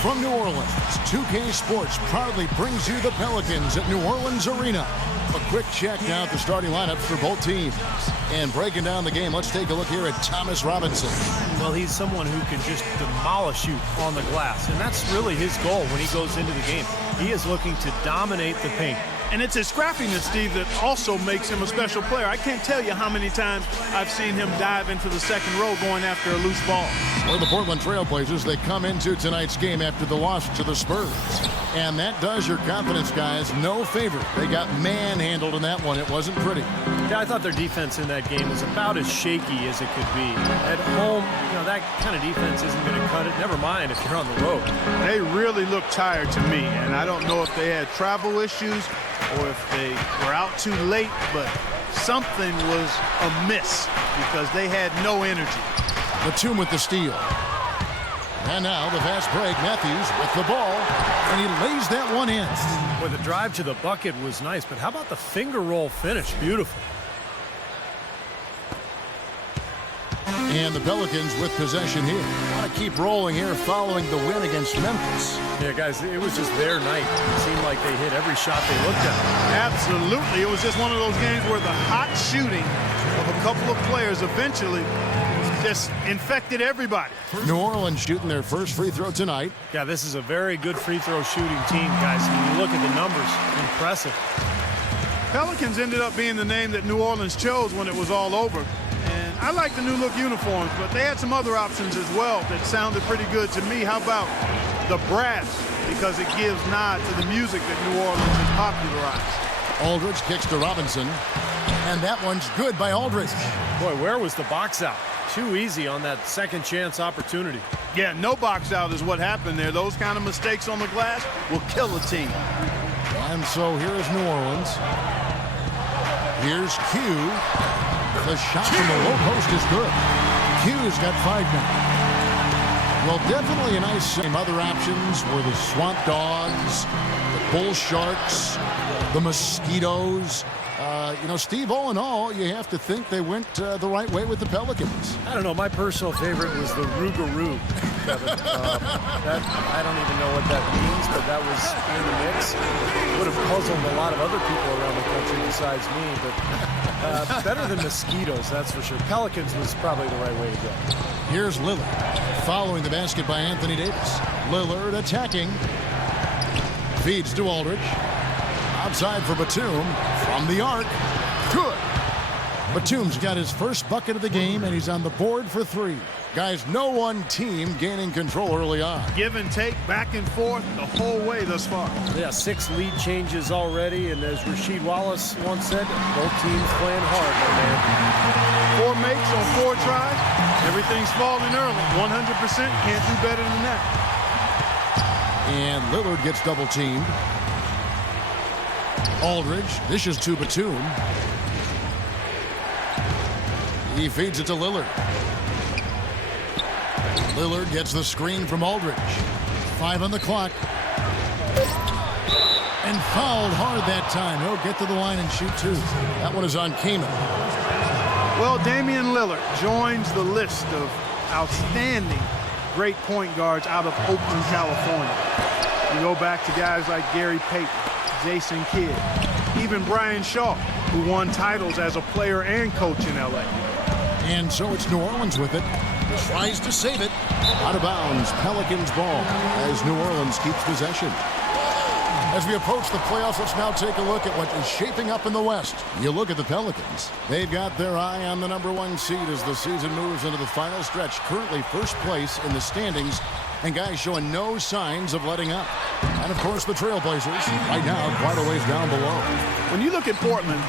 From New Orleans, 2K Sports proudly brings you the Pelicans at New Orleans Arena. A quick check now at the starting lineups for both teams. And breaking down the game, let's take a look here at Thomas Robinson. Well, he's someone who can just demolish you on the glass, and that's really his goal when he goes into the game. He is looking to dominate the paint. And it's his scrappiness, Steve, that also makes him a special player. I can't tell you how many times I've seen him dive into the second row going after a loose ball. For the Portland Trail Blazers, they come into tonight's game after the loss to the Spurs. And that does your confidence guys no favor. They got manhandled in that one. It wasn't pretty. Yeah, I thought their defense in that game was about as shaky as it could be. At home, that kind of defense isn't going to cut it. Never mind if you're on the road. They really look tired to me, and I don't know if they had travel issues or if they were out too late, but something was amiss because they had no energy. Batum with the steal. And now the fast break. Matthews with the ball, and he lays that one in. Boy, the drive to the bucket was nice, but how about the finger roll finish? Beautiful. And the Pelicans with possession here. Want to keep rolling here following the win against Memphis. Yeah, guys, it was just their night. It seemed like they hit every shot they looked at. Absolutely. It was just one of those games where the hot shooting of a couple of players eventually just infected everybody. New Orleans shooting their first free throw tonight. Yeah, this is a very good free throw shooting team, guys. When you look at the numbers, impressive. Pelicans ended up being the name that New Orleans chose when it was all over. And I like the new look uniforms, but they had some other options as well that sounded pretty good to me. How about the brass? Because it gives nod to the music that New Orleans has popularized. Aldridge kicks to Robinson, and that one's good by Aldridge. Boy, where was the box out? Too easy on that second chance opportunity. Yeah, no box out is what happened there. Those kind of mistakes on the glass will kill a team. And so here's New Orleans. Here's Q. The shot from the low post is good. Q's got 5 now. Well, definitely a nice game. Other options were the Swamp Dogs, the Bull Sharks, the Mosquitoes. Steve, all in all, you have to think they went the right way with the Pelicans. I don't know. My personal favorite was the Rougarou, Kevin. I don't even know what that means, but that was in the mix. Would have puzzled a lot of other people around the country besides me, but better than Mosquitoes, that's for sure. Pelicans was probably the right way to go. Here's Lillard, following the basket by Anthony Davis. Lillard attacking. Feeds to Aldridge. Outside for Batum from the arc. Good. Batum's got his first bucket of the game, and he's on the board for 3. Guys, no one team gaining control early on. Give and take, back and forth, the whole way thus far. Yeah, 6 lead changes already, and as Rasheed Wallace once said, both teams playing hard, my man. 4 makes on 4 tries. Everything's falling early. 100%, can't do better than that. And Lillard gets double teamed. Aldridge dishes to Batum. He feeds it to Lillard. Lillard gets the screen from Aldridge. 5 on the clock. And fouled hard that time. He'll get to the line and shoot 2. That one is on Kaman. Well, Damian Lillard joins the list of outstanding great point guards out of Oakland, California. You go back to guys like Gary Payton, Jason Kidd, even Brian Shaw, who won titles as a player and coach in L.A. And so it's New Orleans with it. Tries to save it. Out of bounds, Pelicans ball as New Orleans keeps possession. As we approach the playoffs, let's now take a look at what is shaping up in the West. You look at the Pelicans. They've got their eye on the #1 seed as the season moves into the final stretch. Currently first place in the standings, and guys showing no signs of letting up. And, of course, the Trailblazers right now quite a ways down below. When you look at Portland,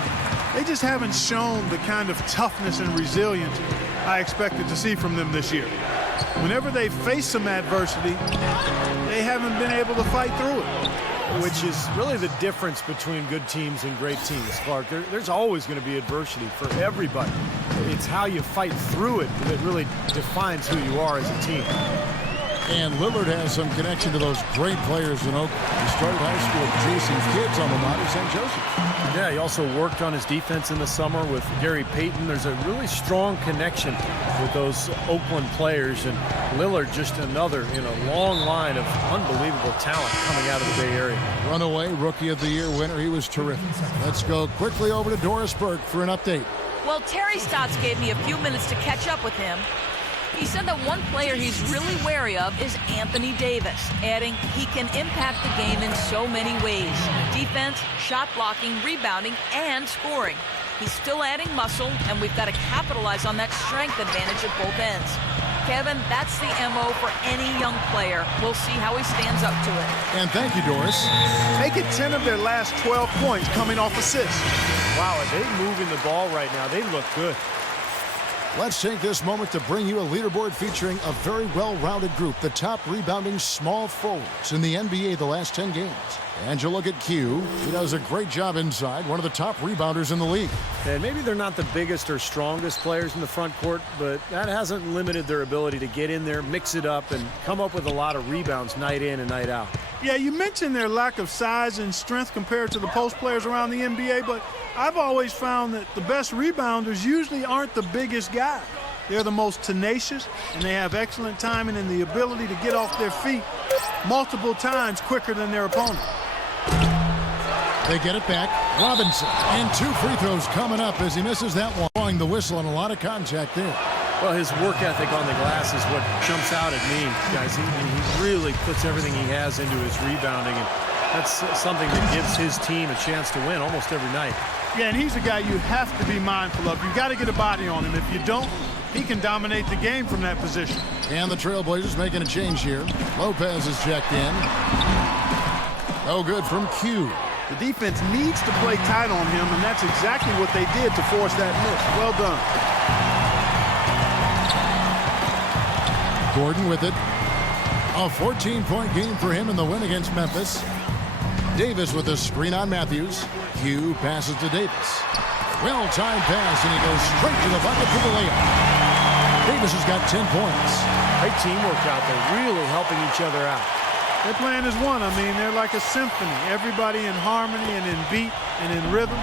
they just haven't shown the kind of toughness and resilience I expected to see from them this year. Whenever they face some adversity, they haven't been able to fight through it. Which is really the difference between good teams and great teams, Clark. There's always going to be adversity for everybody. It's how you fight through it that really defines who you are as a team. And Lillard has some connection to those great players in Oakland. He started high school chasing kids on the line of St. Joseph. Yeah, he also worked on his defense in the summer with Gary Payton. There's a really strong connection with those Oakland players, and Lillard just another in a long line of unbelievable talent coming out of the Bay Area. Runaway Rookie of the Year winner. He was terrific. Let's go quickly over to Doris Burke for an update. Well, Terry Stotts gave me a few minutes to catch up with him. He said that one player he's really wary of is Anthony Davis, adding he can impact the game in so many ways: defense, shot blocking, rebounding, and scoring. He's still adding muscle, and we've got to capitalize on that strength advantage at both ends. Kevin, that's the MO for any young player. We'll see how he stands up to it. And thank you, Doris. Make it 10 of their last 12 points coming off assists. Wow, are they moving the ball right now? They look good. Let's take this moment to bring you a leaderboard featuring a very well-rounded group, the top rebounding small forwards in the NBA the last 10 games. And you look at Q. He does a great job inside, one of the top rebounders in the league. And maybe they're not the biggest or strongest players in the front court, but that hasn't limited their ability to get in there, mix it up, and come up with a lot of rebounds night in and night out. Yeah, you mentioned their lack of size and strength compared to the post players around the NBA, but I've always found that the best rebounders usually aren't the biggest guy. They're the most tenacious, and they have excellent timing and the ability to get off their feet multiple times quicker than their opponent. They get it back. Robinson. And 2 free throws coming up as he misses that one. Blowing the whistle and a lot of contact there. Well, his work ethic on the glass is what jumps out at me, guys. He really puts everything he has into his rebounding, and that's something that gives his team a chance to win almost every night. Yeah, and he's a guy you have to be mindful of. You got to get a body on him. If you don't, he can dominate the game from that position. And the Trailblazers making a change here. Lopez is checked in. No good from Q. The defense needs to play tight on him, and that's exactly what they did to force that miss. Well done. Gordon with it. A 14-point game for him in the win against Memphis. Davis with a screen on Matthews. Q passes to Davis. Well-timed pass, and he goes straight to the bucket for the layup. Davis has got 10 points. Great teamwork out there, really helping each other out. They're playing as one. I mean, they're like a symphony. Everybody in harmony and in beat and in rhythm.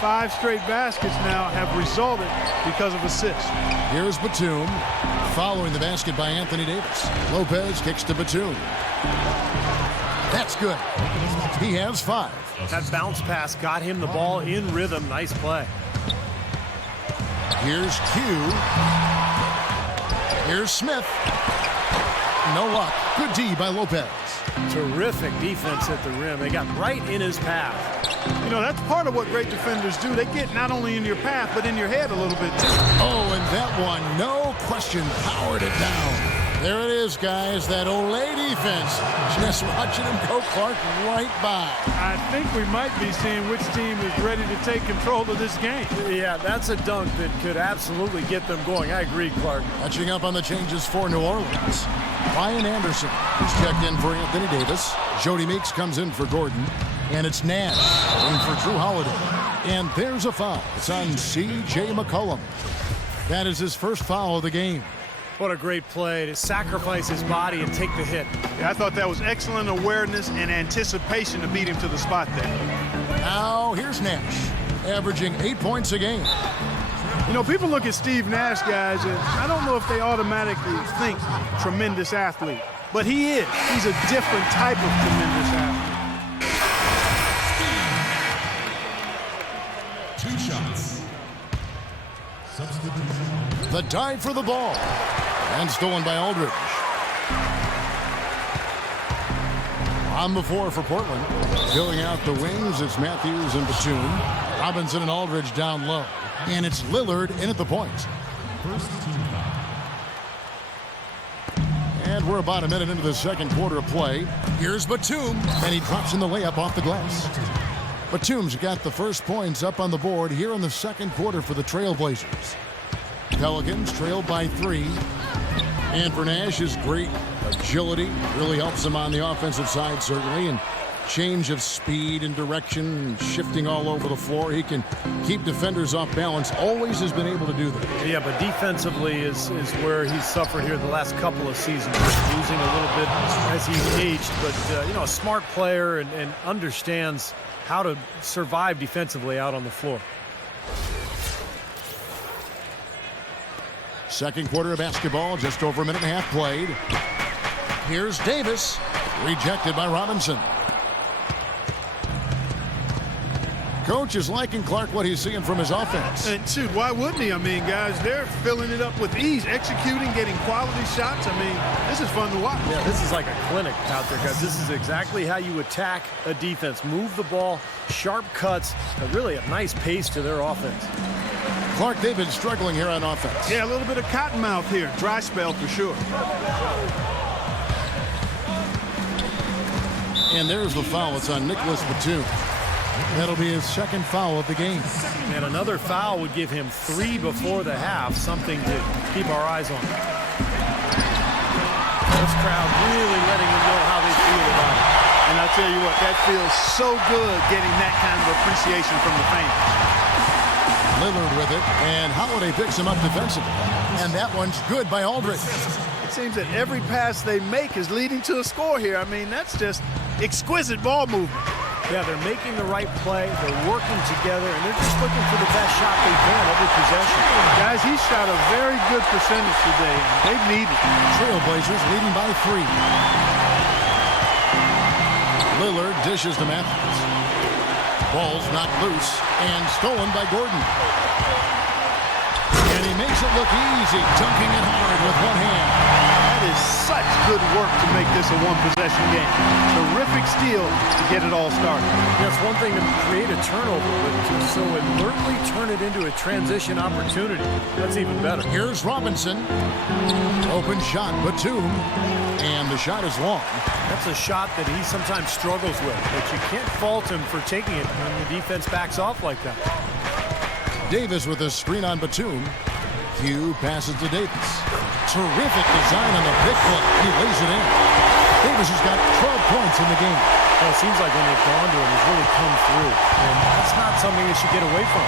5 straight baskets now have resulted because of assists. Here's Batum following the basket by Anthony Davis. Lopez kicks to Batum. That's good. He has 5. That bounce pass got him the ball in rhythm. Nice play. Here's Q. Here's Smith. No luck. Good D by Lopez. Terrific defense at the rim. They got right in his path. You know, that's part of what great defenders do. They get not only in your path, but in your head a little bit, too. Oh, and that one, no question, powered it down. There it is, guys, that Olay defense. Just watching him go, Clark, right by. I think we might be seeing which team is ready to take control of this game. Yeah, that's a dunk that could absolutely get them going. I agree, Clark. Catching up on the changes for New Orleans. Ryan Anderson is checked in for Anthony Davis. Jody Meeks comes in for Gordon. And it's Nash in for Drew Holiday. And there's a foul. It's on C.J. McCollum. That is his first foul of the game. What a great play to sacrifice his body and take the hit. Yeah, I thought that was excellent awareness and anticipation to beat him to the spot there. Now here's Nash, averaging 8 points a game. You know, people look at Steve Nash, guys, and I don't know if they automatically think tremendous athlete. But he is. He's a different type of tremendous athlete. 2 shots. Substitution. The dive for the ball. And stolen by Aldridge. On the floor for Portland. Filling out the wings, it's Matthews and Batum. Robinson and Aldridge down low. And it's Lillard in at the point. First team foul. And we're about a minute into the second quarter of play. Here's Batum. And he drops in the layup off the glass. Batum's got the first points up on the board here in the second quarter for the Trailblazers. Pelicans trailed by 3. And for Nash, his great agility really helps him on the offensive side, certainly. And change of speed and direction, shifting all over the floor. He can keep defenders off balance. Always has been able to do that. Yeah, but defensively is where he's suffered here the last couple of seasons, losing a little bit as he's aged. But, you know, a smart player and understands how to survive defensively out on the floor. Second quarter of basketball, just over a minute and a half played. Here's Davis, rejected by Robinson. Coach is liking Clark what he's seeing from his offense. And shoot, why wouldn't he? I mean, guys, they're filling it up with ease, executing, getting quality shots. I mean, this is fun to watch. Yeah, this is like a clinic out there, guys. This is exactly how you attack a defense. Move the ball, sharp cuts, really a nice pace to their offense. Clark, they've been struggling here on offense. Yeah, a little bit of cottonmouth here. Dry spell for sure. And there's the foul. It's on Nicholas Batum. That'll be his second foul of the game. And another foul would give him 3 before the half, something to keep our eyes on. This crowd really letting him know how they feel about it. And I tell you what, that feels so good getting that kind of appreciation from the fans. Lillard with it, and Holiday picks him up defensively. And that one's good by Aldridge. It seems that every pass they make is leading to a score here. I mean, that's just exquisite ball movement. Yeah, they're making the right play, they're working together, and they're just looking for the best shot they can every possession. Guys, he shot a very good percentage today, and they need it. Trailblazers leading by 3. Lillard dishes to Matthews. Ball's knocked loose and stolen by Gordon. And he makes it look easy, dunking it hard with one hand. That is such good work to make this a one-possession game. Terrific steal to get it all started. That's one thing to create a turnover, but to so alertly turn it into a transition opportunity, that's even better. Here's Robinson. Open shot, Batum. And the shot is long. That's a shot that he sometimes struggles with, but you can't fault him for taking it when the defense backs off like that. Davis with a screen on Batum. Q passes to Davis. Terrific design on the pick play. He lays it in. Davis has got 12 points in the game. Well, it seems like when they've gone to him, he's really come through. And that's not something they should get away from.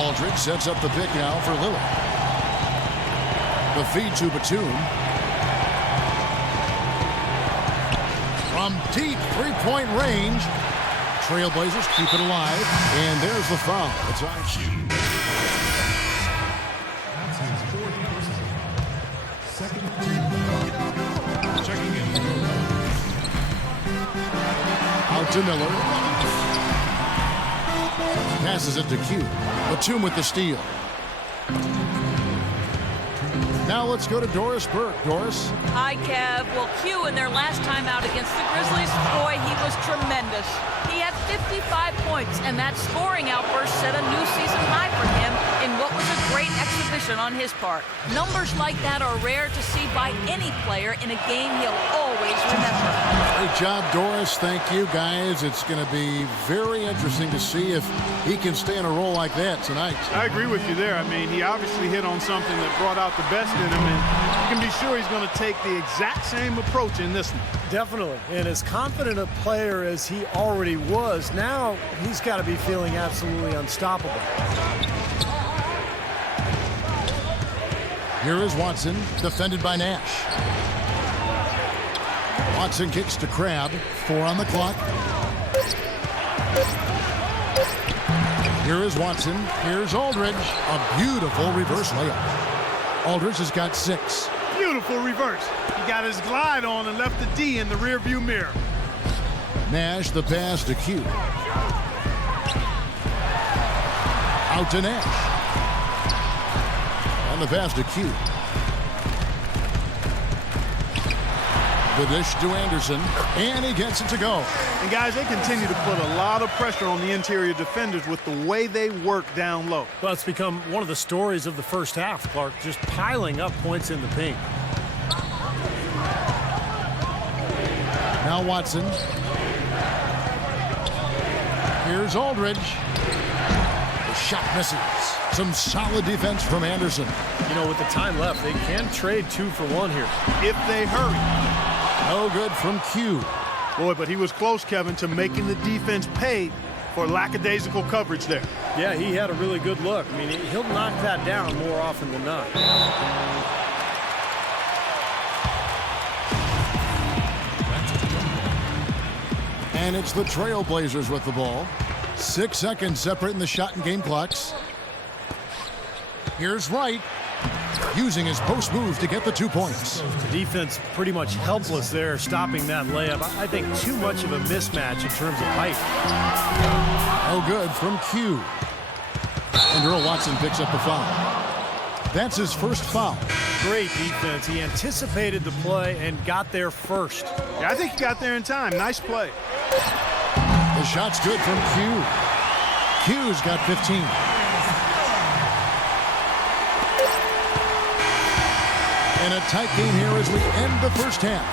Aldridge sets up the pick now for Lillard. The feed to Batum. From deep three-point range. Trailblazers keep it alive. And there's the foul. It's on Q. That's his 4th personal. Second team. Checking in. Out to Miller. Passes it to Q. Batum with the steal. Now let's go to Doris Burke. Doris. Hi, Kev. Well, Q in their last time out against the Grizzlies, boy, he was tremendous. He had 55 points, and that scoring outburst set a new season high for him in what was a great exhibition on his part. Numbers like that are rare to see by any player in a game he'll always remember. Great job, Doris. Thank you, guys. It's going to be very interesting to see if he can stay in a role like that tonight. I agree with you there. I mean, he obviously hit on something that brought out the best in him, and you can be sure he's going to take the exact same approach in this one. Definitely. And as confident a player as he already was, now he's got to be feeling absolutely unstoppable. Here is Watson, defended by Nash. Watson kicks to Crabbe. 4 on the clock. Here is Watson. Here's Aldridge. A beautiful reverse layup. Aldridge has got 6. Beautiful reverse. He got his glide on and left the D in the rearview mirror. Nash, the pass to Q. Out to Nash. On the pass to Q. The dish to Anderson, and he gets it to go. And guys, they continue to put a lot of pressure on the interior defenders with the way they work down low. Well, it's become one of the stories of the first half, Clark, just piling up points in the paint. Now Watson. Here's Aldridge. The shot misses. Some solid defense from Anderson. You know, with the time left, they can trade 2 for 1 here. If they hurry. No good from Q. Boy, but he was close, Kevin, to making the defense pay for lackadaisical coverage there. Yeah, he had a really good look. I mean, he'll knock that down more often than not. And it's the Trailblazers with the ball. 6 seconds separating the shot and game clocks. Here's Wright, using his post move to get the 2 points. The defense pretty much helpless there, stopping that layup. I think too much of a mismatch in terms of height. Oh, good from Q. And Earl Watson picks up the foul. That's his first foul. Great defense. He anticipated the play and got there first. Yeah, I think he got there in time. Nice play. The shot's good from Q. Q's got 15. And a tight game here as we end the first half.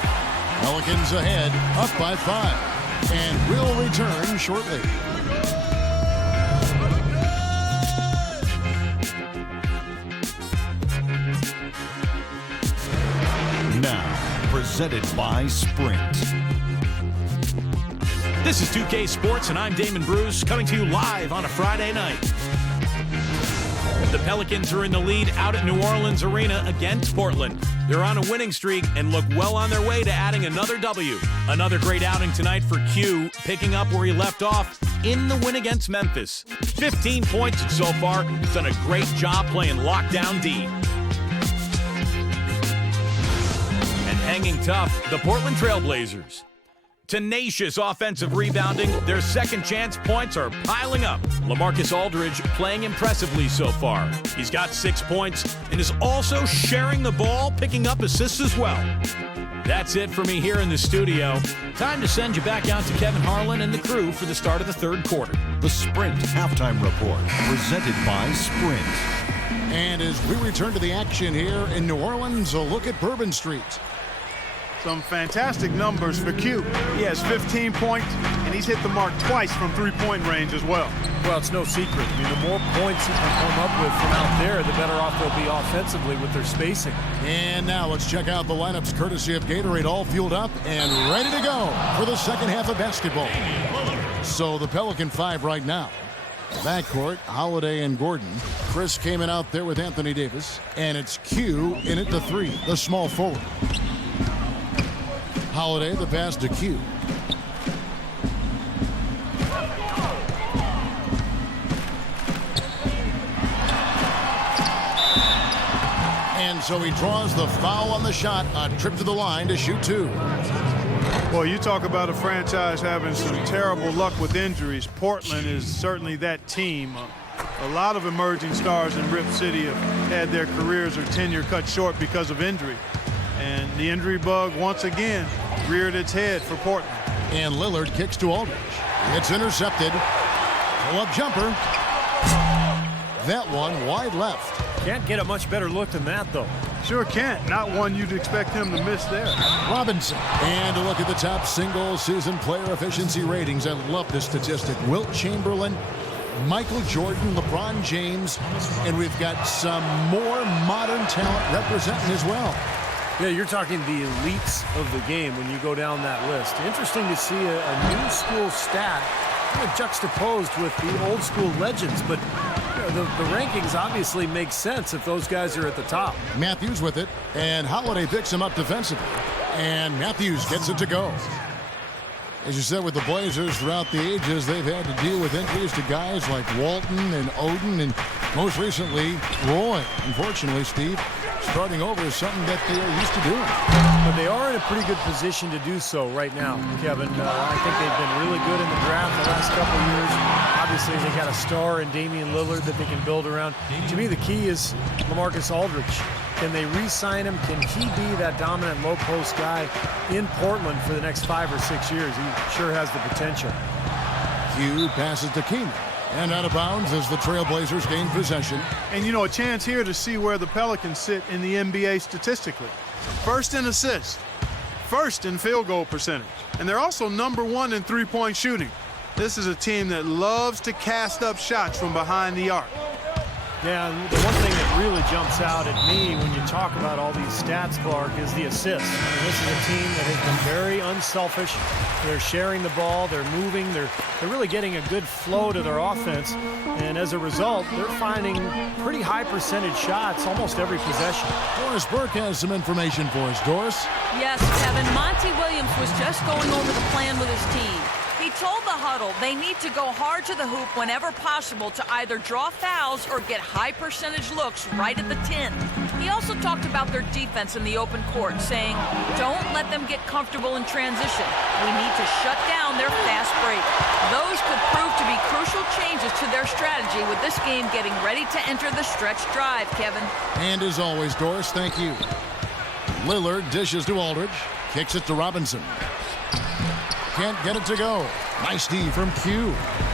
Pelicans ahead, up by 5. And will return shortly. Now, presented by Sprint. This is 2K Sports, and I'm Damon Bruce, coming to you live on a Friday night. The Pelicans are in the lead out at New Orleans Arena against Portland. They're on a winning streak and look well on their way to adding another W. Another great outing tonight for Q, picking up where he left off in the win against Memphis. 15 points so far. He's done a great job playing lockdown D. And hanging tough, the Portland Trailblazers. Tenacious offensive rebounding. Their second chance points are piling up. LaMarcus Aldridge playing impressively so far. He's got 6 points and is also sharing the ball, picking up assists as well. That's it for me here in the studio. Time to send you back out to Kevin Harlan and the crew for the start of the third quarter. The Sprint Halftime Report, presented by Sprint. And as we return to the action here in New Orleans, a look at Bourbon Street. Some fantastic numbers for Q. He has 15 points, and he's hit the mark twice from three-point range as well. Well, it's no secret. I mean, the more points he can come up with from out there, the better off they'll be offensively with their spacing. And now let's check out the lineups courtesy of Gatorade, all fueled up and ready to go for the second half of basketball. So the Pelican 5 right now. Backcourt, Holiday and Gordon. Chris came in out there with Anthony Davis. And it's Q in at the 3, the small forward. Holiday, the pass to Q. And so he draws the foul on the shot, a trip to the line to shoot 2. Boy, you talk about a franchise having some terrible luck with injuries. Portland is certainly that team. A lot of emerging stars in Rip City have had their careers or tenure cut short because of injury. And the injury bug, once again, reared its head for Portland. And Lillard kicks to Aldridge. It's intercepted. Pull-up jumper. That one wide left. Can't get a much better look than that, though. Sure can't. Not one you'd expect him to miss there. Robinson. And a look at the top single-season player efficiency ratings. I love this statistic. Wilt Chamberlain, Michael Jordan, LeBron James, and we've got some more modern talent representing as well. Yeah, you're talking the elites of the game when you go down that list. Interesting to see a new school stat kind of juxtaposed with the old school legends, but you know, the rankings obviously make sense if those guys are at the top. Matthews with it, and Holiday picks him up defensively, and Matthews gets it to go. As you said, with the Blazers throughout the ages, they've had to deal with injuries to guys like Walton and Oden, and most recently, Roy. Unfortunately, Steve, starting over is something that they are used to doing. But they are in a pretty good position to do so right now, Kevin. I think they've been really good in the draft the last couple of years. Obviously, they got a star in Damian Lillard that they can build around. To me, the key is LaMarcus Aldridge. Can they re-sign him? Can he be that dominant low-post guy in Portland for the next 5 or 6 years? He sure has the potential. Q passes to Keenan. And out of bounds as the Trailblazers gain possession. And, you know, a chance here to see where the Pelicans sit in the NBA statistically. First in assists, first in field goal percentage, and they're also #1 in three-point shooting. This is a team that loves to cast up shots from behind the arc. Yeah, and the one thing that really jumps out at me when you talk about all these stats, Clark, is the assists. And this is a team that has been very unselfish. They're sharing the ball, they're moving, they're really getting a good flow to their offense. And as a result, they're finding pretty high percentage shots almost every possession. Doris Burke has some information for us. Doris? Yes, Kevin. Monty Williams was just going over the plan with his team. He told the huddle they need to go hard to the hoop whenever possible to either draw fouls or get high percentage looks right at the 10. He also talked about their defense in the open court, saying, don't let them get comfortable in transition. We need to shut down their fast break. Those could prove to be crucial changes to their strategy with this game getting ready to enter the stretch drive, Kevin. And as always, Doris, thank you. Lillard dishes to Aldridge, kicks it to Robinson. Can't get it to go. Nice D from Q.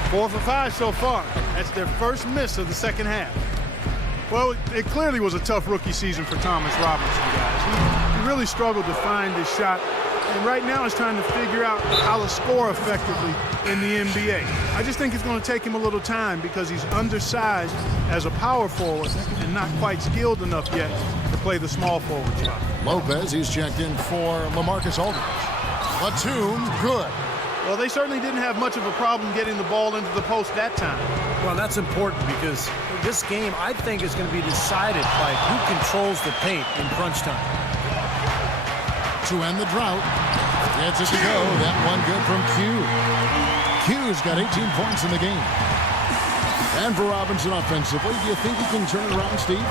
4 for 5 so far. That's their first miss of the second half. Well, it clearly was a tough rookie season for Thomas Robinson, guys. He really struggled to find his shot, and right now he's trying to figure out how to score effectively in the NBA. I just think it's going to take him a little time because he's undersized as a power forward and not quite skilled enough yet to play the small forward spot. Lopez, he's checked in for LaMarcus Aldridge. Batum, good. Well, they certainly didn't have much of a problem getting the ball into the post that time. Well, that's important because this game, I think, is going to be decided by who controls the paint in crunch time. To end the drought, gets it to go. That one good from Q. Q's got 18 points in the game. And for Robinson offensively, do you think he can turn it around, Steve?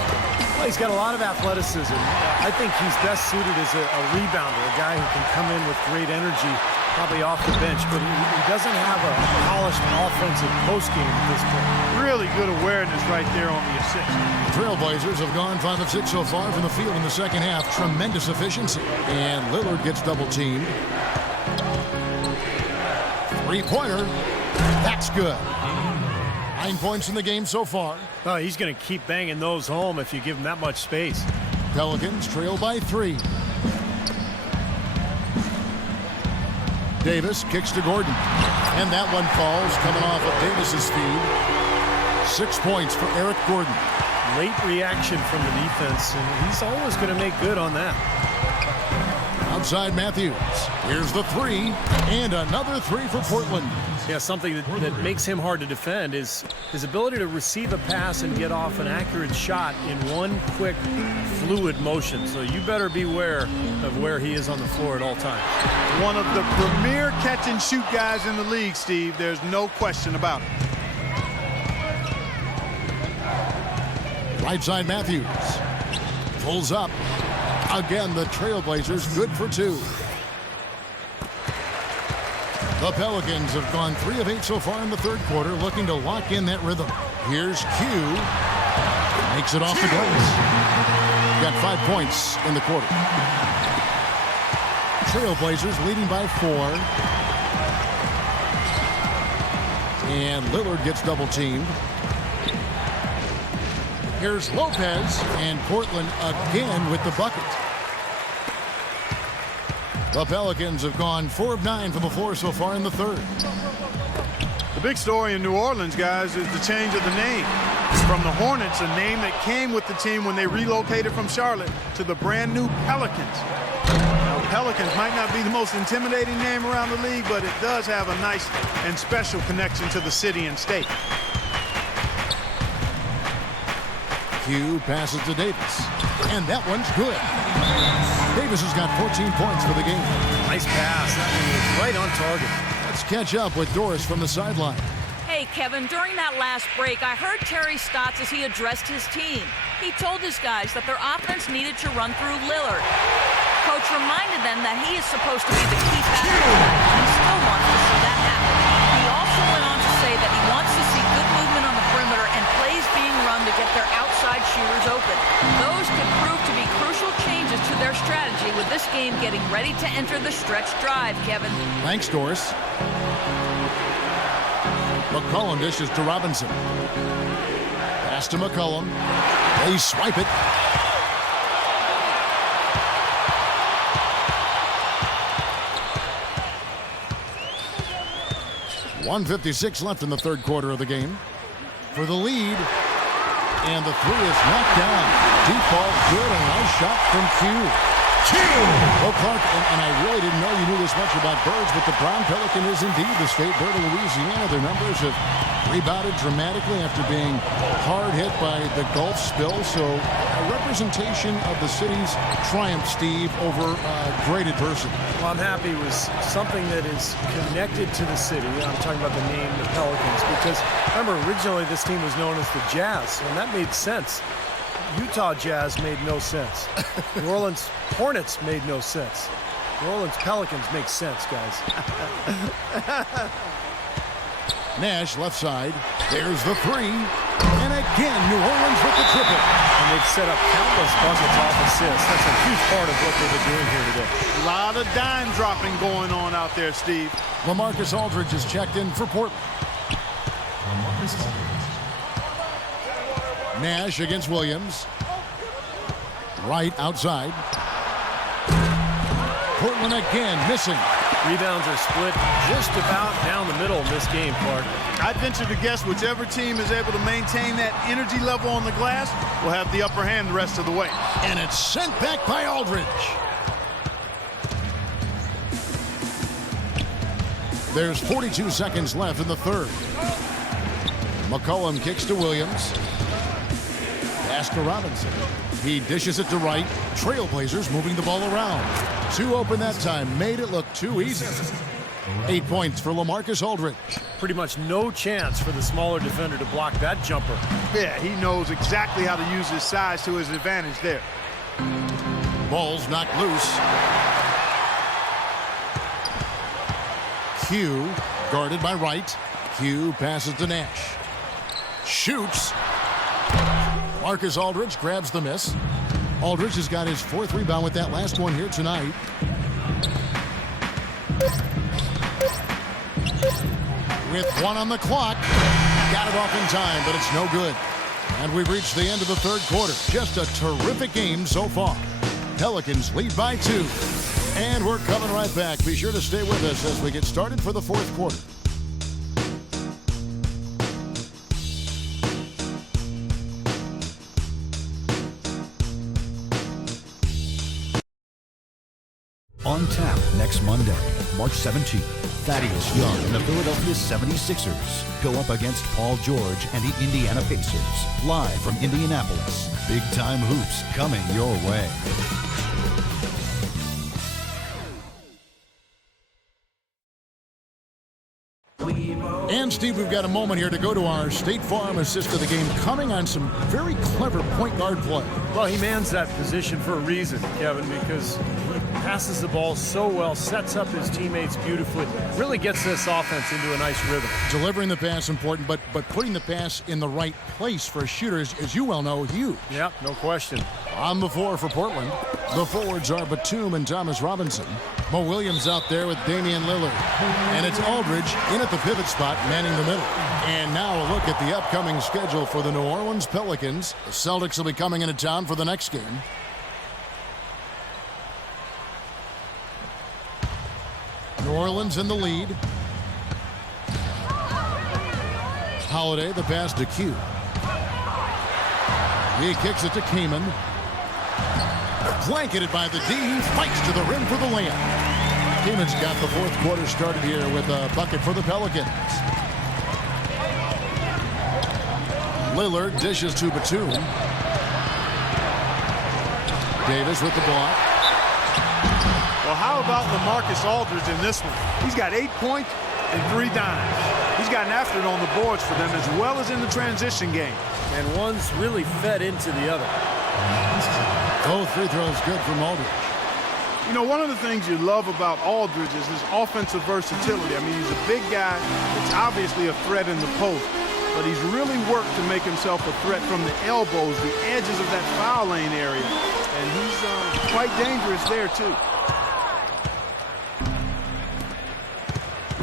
Well, he's got a lot of athleticism. I think he's best suited as a rebounder, a guy who can come in with great energy, probably off the bench, but he doesn't have a polished offensive postgame at this point. Really good awareness right there on the assist. Trailblazers have gone 5 of 6 so far from the field in the second half. Tremendous efficiency. And Lillard gets double-teamed. Three-pointer. That's good. 9 points in the game so far. Oh, he's going to keep banging those home if you give him that much space. Pelicans trail by 3. Davis kicks to Gordon. And that one falls, coming off of Davis's feed. 6 points for Eric Gordon. Late reaction from the defense, and he's always going to make good on that. Outside Matthews. Here's the 3, and another 3 for Portland. Yeah, something that makes him hard to defend is his ability to receive a pass and get off an accurate shot in one quick, fluid motion. So you better beware of where he is on the floor at all times. One of the premier catch-and-shoot guys in the league, Steve. There's no question about it. Right side Matthews. Pulls up. Again, the Trailblazers good for 2. The Pelicans have gone 3 of 8 so far in the third quarter, looking to lock in that rhythm. Here's Q. Makes it off the glass. Got 5 points in the quarter. Trailblazers leading by 4. And Lillard gets double-teamed. Here's Lopez, and Portland again with the bucket. The Pelicans have gone 4 of 9 from the floor so far in the third. The big story in New Orleans, guys, is the change of the name. From the Hornets, a name that came with the team when they relocated from Charlotte, to the brand new Pelicans. Now, Pelicans might not be the most intimidating name around the league, but it does have a nice and special connection to the city and state. Q passes to Davis, and that one's good. Davis has got 14 points for the game. Nice pass. That one was right on target. Let's catch up with Doris from the sideline. Hey, Kevin, during that last break, I heard Terry Stotts as he addressed his team. He told his guys that their offense needed to run through Lillard. Coach reminded them that he is supposed to be the key factor for that, and he still wants to see that happen. He also went on to say that he wants to see good movement on the perimeter and plays being run to get their outside shooters open. Those could prove to be crucial changes to their strategy with this game getting ready to enter the stretch drive, Kevin. Thanks, Doris. McCollum dishes to Robinson. Pass to McCollum. They swipe it. .156 left in the third quarter of the game. For the lead, And the three is knocked down. Deep ball, good, and a nice shot from Q. Well, Clark, and I really didn't know you knew this much about birds, but the brown pelican is indeed the state bird of Louisiana. Their numbers have rebounded dramatically after being hard hit by the Gulf spill. So a representation of the city's triumph, Steve, over great adversity. Well, I'm happy it was something that is connected to the city. I'm talking about the name, the Pelicans, because remember, originally this team was known as the Jazz, and that made sense. Utah Jazz made no sense. New Orleans Hornets made no sense. New Orleans Pelicans make sense, guys. Nash left side. There's the three. And again, New Orleans with the triple. And they've set up countless buckets off assists. That's a huge part of what they've been doing here today. A lot of dime dropping going on out there, Steve. LaMarcus Aldridge is checked in for Portland. LaMarcus Aldridge. Nash against Williams. Right outside. Portland again missing. Rebounds are split just about down the middle in this game, Clark. I'd venture to guess whichever team is able to maintain that energy level on the glass will have the upper hand the rest of the way. And it's sent back by Aldridge. There's 42 seconds left in the third. McCollum kicks to Williams. Pass to Robinson. He dishes it to Wright. Trailblazers moving the ball around. Too open that time. Made it look too easy. 8 points for LaMarcus Aldridge. Pretty much no chance for the smaller defender to block that jumper. Yeah, he knows exactly how to use his size to his advantage there. Ball's knocked loose. Q guarded by Wright. Q passes to Nash. Shoots. Marcus Aldridge grabs the miss. Aldridge has got his fourth rebound with that last one here tonight. With one on the clock. Got it off in time, but it's no good. And we've reached the end of the third quarter. Just a terrific game so far. Pelicans lead by 2. And we're coming right back. Be sure to stay with us as we get started for the fourth quarter. On tap next Monday, March 17th. Thaddeus Young and the Philadelphia 76ers go up against Paul George and the Indiana Pacers. Live from Indianapolis. Big time hoops coming your way. And Steve, we've got a moment here to go to our State Farm assist of the game, coming on some very clever point guard play. Well, he mans that position for a reason, Kevin, because he passes the ball so well, sets up his teammates beautifully, really gets this offense into a nice rhythm. Delivering the pass important, but putting the pass in the right place for shooters, as you well know, huge. Yep, no question. On the floor for Portland, the forwards are Batum and Thomas Robinson. Mo Williams out there with Damian Lillard. And it's Aldridge in at the pivot spot, manning the middle. And now a look at the upcoming schedule for the New Orleans Pelicans. The Celtics will be coming into town for the next game. New Orleans in the lead. Holiday, the pass to Q. He kicks it to Kaman. Blanketed by the D. He fights to the rim for the layup. Kaman's got the fourth quarter started here with a bucket for the Pelicans. Lillard dishes to Batum. Davis with the block. Well, how about LaMarcus Aldridge in this one? He's got 8 points and 3 dimes. He's gotten after it on the boards for them as well as in the transition game. And one's really fed into the other. Both free throws good from Aldridge. You know, one of the things you love about Aldridge is his offensive versatility. I mean, he's a big guy. It's obviously a threat in the post, but he's really worked to make himself a threat from the elbows, the edges of that foul lane area, and he's quite dangerous there, too.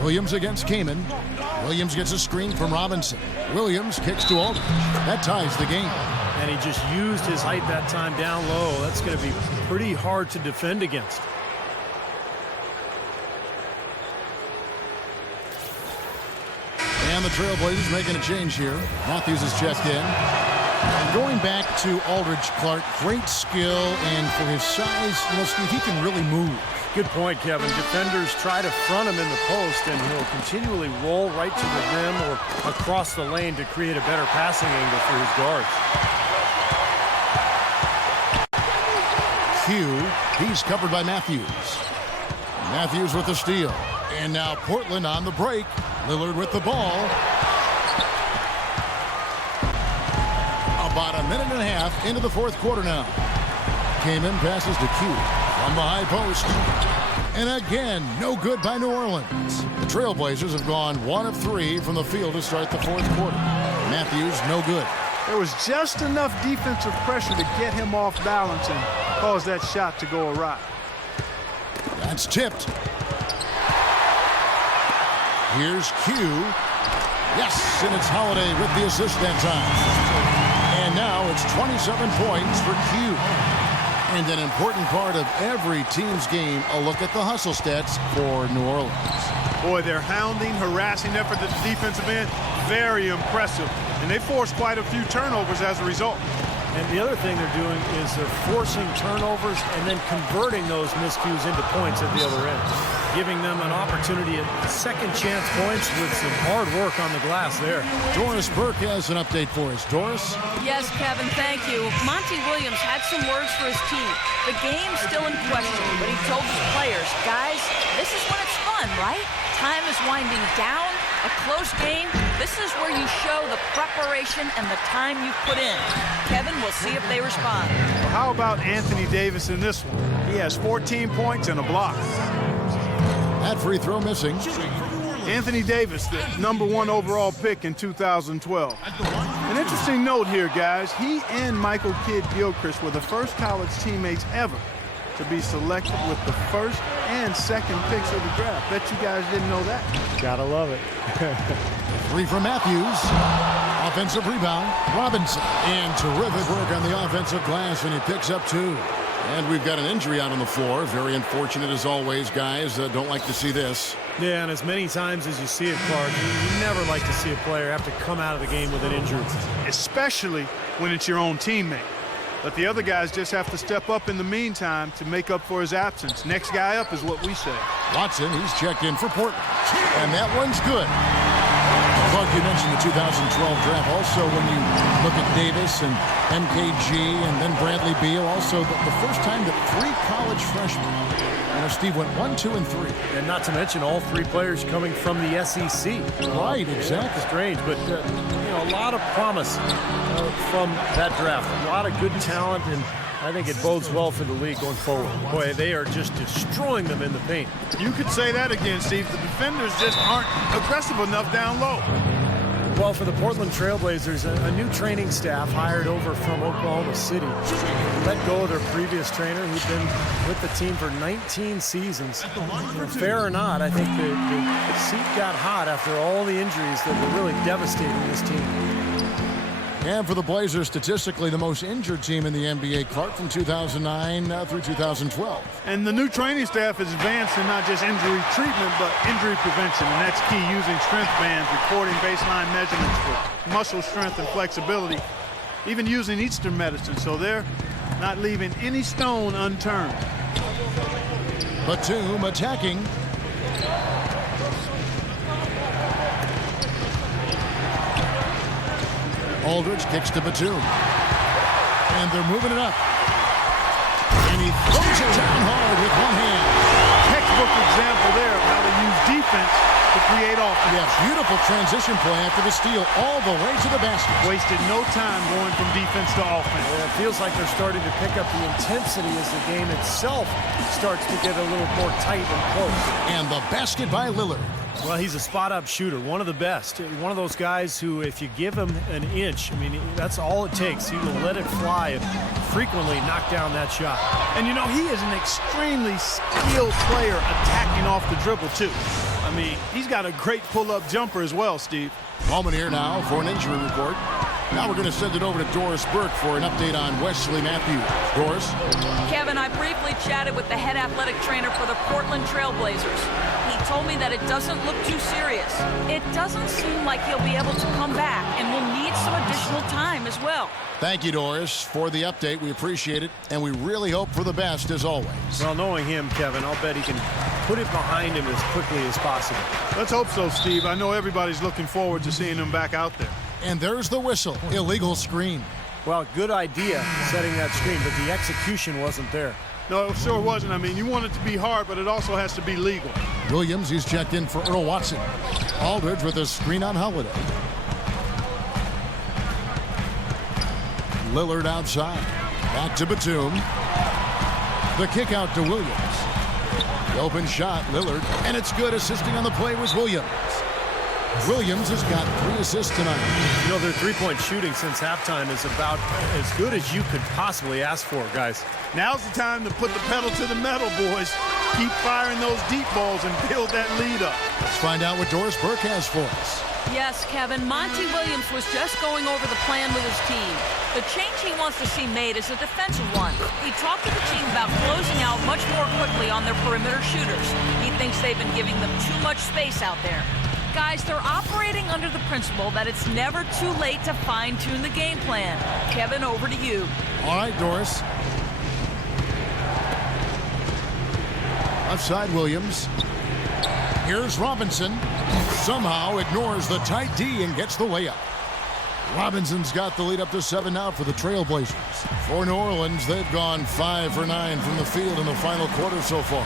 Williams against Kaman. Williams gets a screen from Robinson. Williams kicks to Aldridge. That ties the game. And he just used his height that time down low. That's going to be pretty hard to defend against. And the Trailblazers making a change here. Matthews is checked in. Going back to Aldridge Clark, great skill, and for his size, Steve, he can really move. Good point, Kevin. Defenders try to front him in the post, and he'll continually roll right to the rim or across the lane to create a better passing angle for his guards. Q, he's covered by Matthews. Matthews with the steal. And now Portland on the break. Lillard with the ball. About a minute and a half into the fourth quarter now. Kaman passes to Q from the high post. And again, no good by New Orleans. The Trailblazers have gone 1 of 3 from the field to start the fourth quarter. Matthews, no good. There was just enough defensive pressure to get him off balance and cause that shot to go awry. That's tipped. Here's Q. Yes, and it's Holiday with the assist that time. And now it's 27 points for Q. And an important part of every team's game, a look at the hustle stats for New Orleans. Boy, their hounding, harassing effort at the defensive end, very impressive. And they forced quite a few turnovers as a result. And the other thing they're doing is they're forcing turnovers and then converting those miscues into points at the other end, giving them an opportunity at second chance points with some hard work on the glass there. Doris Burke has an update for us. Doris? Yes, Kevin, thank you. Monty Williams had some words for his team. The game's still in question, but he told his players, guys, this is when it's fun, right? Time is winding down. A close game, this is where you show the preparation and the time you put in. Kevin, we'll see if they respond. Well, how about Anthony Davis in this one? He has 14 points and a block. That free throw missing. Anthony Davis, the #1 overall pick in 2012. An interesting note here, guys. He and Michael Kidd-Gilchrist were the first college teammates ever to be selected with the first and second picks of the draft. Bet you guys didn't know that. Gotta love it. 3 from Matthews. Offensive rebound. Robinson. And terrific work on the offensive glass, and he picks up 2. And we've got an injury out on the floor. Very unfortunate as always, guys. Don't like to see this. Yeah, and as many times as you see it, Clark, you never like to see a player have to come out of the game with an injury. Especially when it's your own teammate. But the other guys just have to step up in the meantime to make up for his absence. Next guy up is what we say. Watson, he's checked in for Portland. And that one's good. Clark, you mentioned the 2012 draft. Also, when you look at Davis and MKG and then Bradley Beal, also the first time that 3 college freshmen, Steve, went 1, 2, and 3. And not to mention all 3 players coming from the SEC. Right, exactly. Strange, but a lot of promise from that draft. A lot of good talent, and I think it bodes well for the league going forward. Boy, they are just destroying them in the paint. You could say that again, Steve. The defenders just aren't aggressive enough down low. Well, for the Portland Trailblazers, a new training staff hired over from Oklahoma City let go of their previous trainer who'd been with the team for 19 seasons. Fair or not, I think the seat got hot after all the injuries that were really devastating this team. And for the Blazers, statistically the most injured team in the NBA, Clark, from 2009 through 2012. And the new training staff is advanced in not just injury treatment, but injury prevention. And that's key, using strength bands, recording baseline measurements for muscle strength and flexibility, even using Eastern medicine. So they're not leaving any stone unturned. Batum attacking. Aldridge kicks to Batum. And they're moving it up. And he throws it down hard with one hand. Textbook example there of how to use defense to create offense. Yeah, beautiful transition play after the steal all the way to the basket. Wasted no time going from defense to offense. Well, it feels like they're starting to pick up the intensity as the game itself starts to get a little more tight and close. And the basket by Lillard. Well, he's a spot-up shooter, one of the best. One of those guys who, if you give him an inch, that's all it takes. He will let it fly and frequently knock down that shot. And, he is an extremely skilled player attacking off the dribble, too. He's got a great pull-up jumper as well, Steve. Moment here now for an injury report. Now we're going to send it over to Doris Burke for an update on Wesley Matthews. Doris? Kevin, I briefly chatted with the head athletic trainer for the Portland Trailblazers. He told me that it doesn't look too serious. It doesn't seem like he'll be able to come back, and will need some additional time as well. Thank you, Doris, for the update. We appreciate it, and we really hope for the best as always. Well, knowing him, Kevin, I'll bet he can put it behind him as quickly as possible. Let's hope so, Steve. I know everybody's looking forward to seeing him back out there. And there's the whistle. Illegal screen. Well, good idea setting that screen, but the execution wasn't there. No, it sure wasn't. I mean, you want it to be hard, but it also has to be legal. Williams, he's checked in for Earl Watson. Aldridge with a screen on Holiday. Lillard outside. Back to Batum. The kick out to Williams. The open shot, Lillard, and it's good. Assisting on the play was Williams. Williams has got 3 assists tonight. You know, their three-point shooting since halftime is about as good as you could possibly ask for, guys. Now's the time to put the pedal to the metal, boys. Keep firing those deep balls and build that lead up. Let's find out what Doris Burke has for us. Yes, Kevin, Monty Williams was just going over the plan with his team. The change he wants to see made is a defensive one. He talked to the team about closing out much more quickly on their perimeter shooters. He thinks they've been giving them too much space out there. Guys, they're operating under the principle that it's never too late to fine-tune the game plan. Kevin, over to you. All right, Doris. Left side, Williams. Here's Robinson. Somehow ignores the tight D and gets the layup. Robinson's got the lead up to 7 now for the Trailblazers. For New Orleans, they've gone 5 for 9 from the field in the final quarter so far.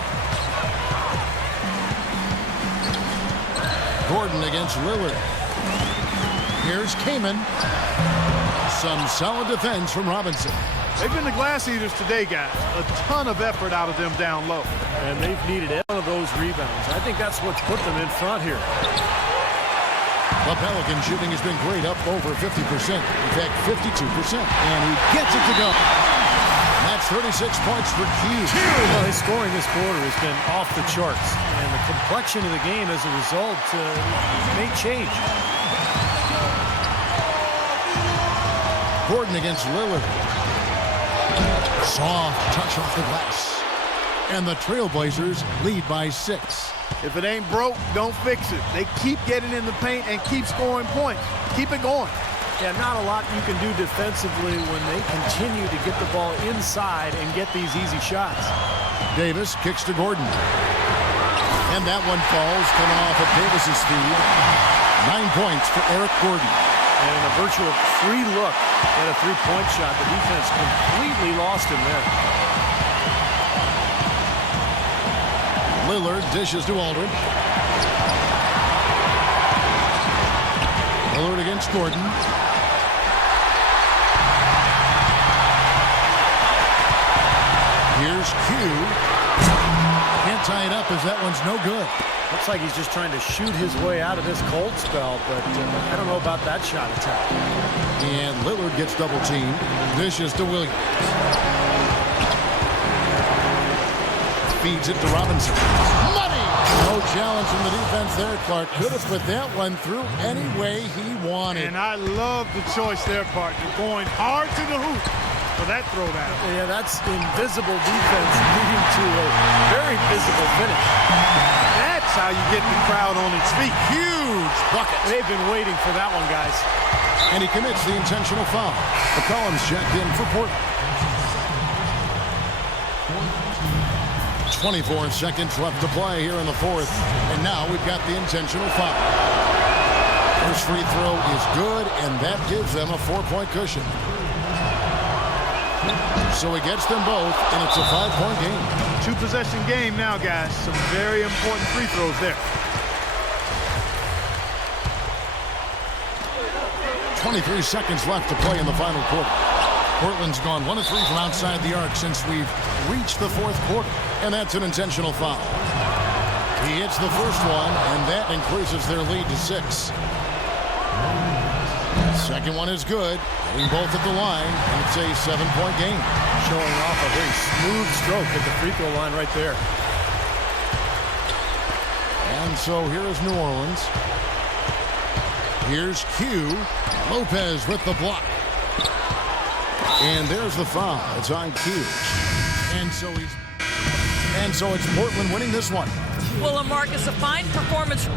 Gordon against Lillard. Here's Kaman. Some solid defense from Robinson. They've been the glass eaters today, guys. A ton of effort out of them down low. And they've needed one of those rebounds. I think that's what's put them in front here. The Pelican shooting has been great, up over 50%. In fact, 52%. And he gets it to go. That's 36 points for Q. Well, his scoring this quarter has been off the charts. And the complexion of the game as a result may change. Gordon against Lillard. Soft touch off the glass. And the Trailblazers lead by 6. If it ain't broke, don't fix it. They keep getting in the paint and keep scoring points. Keep it going. Yeah, not a lot you can do defensively when they continue to get the ball inside and get these easy shots. Davis kicks to Gordon. And that one falls, coming off of Davis's feed. 9 points for Eric Gordon. And a virtual free look at a three-point shot. The defense completely lost him there. Lillard dishes to Aldridge. Lillard against Gordon. Here's Q. Can't tie it up as that one's no good. Looks like he's just trying to shoot his way out of this cold spell, but I don't know about that shot attack. And Lillard gets double teamed. Dishes to Williams. Feeds it to Robinson. Money! No challenge from the defense there. Clark could have put that one through any way he wanted. And I love the choice there, partner. Going hard to the hoop for that throwdown. Yeah, that's invisible defense leading to a very visible finish. That's how you get the crowd on its feet. Huge bucket. They've been waiting for that one, guys. And he commits the intentional foul. McCollum's checked in for Portland. 24 seconds left to play here in the fourth. And now we've got the intentional foul. First free throw is good, and that gives them a 4-point cushion. So he gets them both, and it's a 5-point game. 2-possession game now, guys. Some very important free throws there. 23 seconds left to play in the final quarter. Portland's gone 1 of 3 from outside the arc since we've reached the fourth quarter, and that's an intentional foul. He hits the first one, and that increases their lead to 6. Second one is good. Hitting both at the line, and it's a 7-point game. Showing off a very smooth stroke at the free throw line right there. And so here is New Orleans. Here's Q. Lopez with the block. And there's the foul. It's on Q. And so it's Portland winning this one. Well, LaMarcus, a fine performance